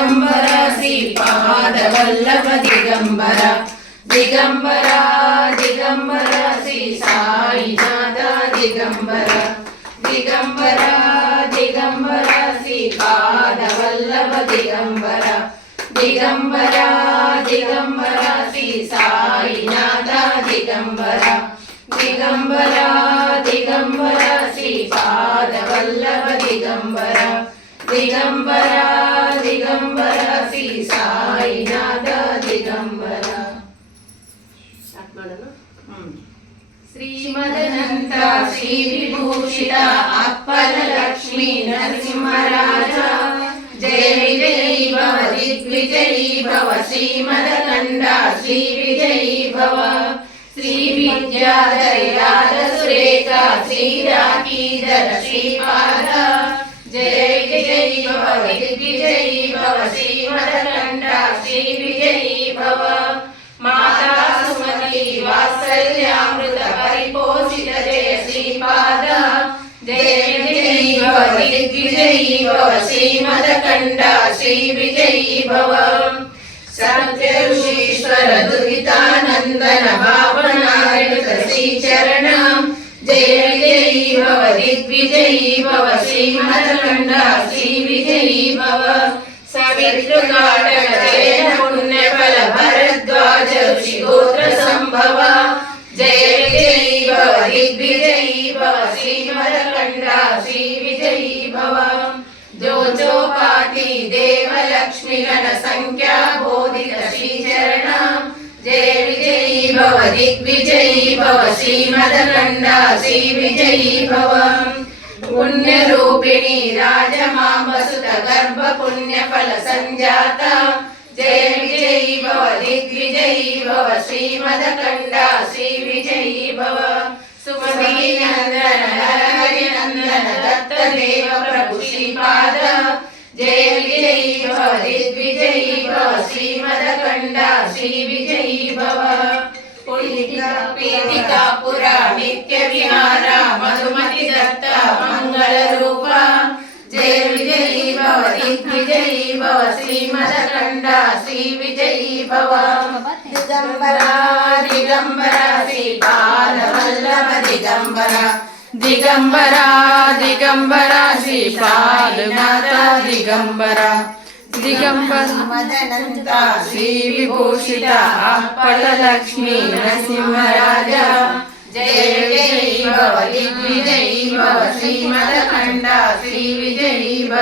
दिगंबर श्रीपादवल्लभ दिगंबर दिगंबर दिगंबर श्री साईनाथ दिगंबर दिगंबर दिगंबर श्रीपादवल्लभ दिगंबर दिगंबर दिगंबर श्री साईनाथ दिगंबर दिगंबर दिगंबर श्रीपादवल्लभ दिगंबर दिगंबर दिगंबर श्री साईनाथ दिगंबर श्रीमदनंत श्री विभूषित अप्पल लक्ष्मी नरसिंहराज जय विजयी भव दिग्विजयी भव श्रीमदकंड श्री विजयी भव श्री विद्याधर सुरेखा श्री राकीधर श्रीपाद जय विजयी भव दिग्विजयी भव श्रीमदकंड श्री विजयी भव माता सुमति वात्सल्यामृत परिपोषित जय श्रीपाद जय विजयी भव दिग्विजयी भव श्रीमदकंड श्री विजयी भव सत्य ऋषीश्वर दुरितानंदन भावनायुत श्री चरण जय विजयी भव दिग्विजयी भव श्रीमदकंड श्री विजयी भव सवितृकाटक जय पुण्यफल भरद्वाज ऋषि गोत्र संभव जय विजयी भव दिग्विजयी भव श्रीमदकंड श्री विजयी भव जो जो पाति देव लक्ष्मी गण संख्या बोधित श्री चरण जय विजयी भव दिग्विजयी भव श्रीमदकंड श्री विजयी भव पुण्य रूपिणी राजमांबसुत गर्भ पुण्य फल संजात जय विजयी भव दिग्विजयी भव श्रीमदकंड श्री विजयी भव सुमति नंदन हरि नंदन दत्त देव प्रभु श्रीपाद जय विजयी भव दिग्विजयी भव श्रीमदकंड श्री विजयी भव पीठिका पुरा नित्य विहार मधुमति दत्त मंगल रूप जय विजयी भव दिग्विजयी भव श्रीमदकंड श्री विजयी भव दिगंबर दिगंबर श्रीपादवल्लभ दिगंबर दिगंबर दिगंबर श्रीपादनाथ दिगंबर दिगंबर मदनंत श्री विभूषित अप्पल लक्ष्मी नरसिंहराज जय विजयी भव दिग्विजयी भव श्रीमदकंड श्री विजयी भव।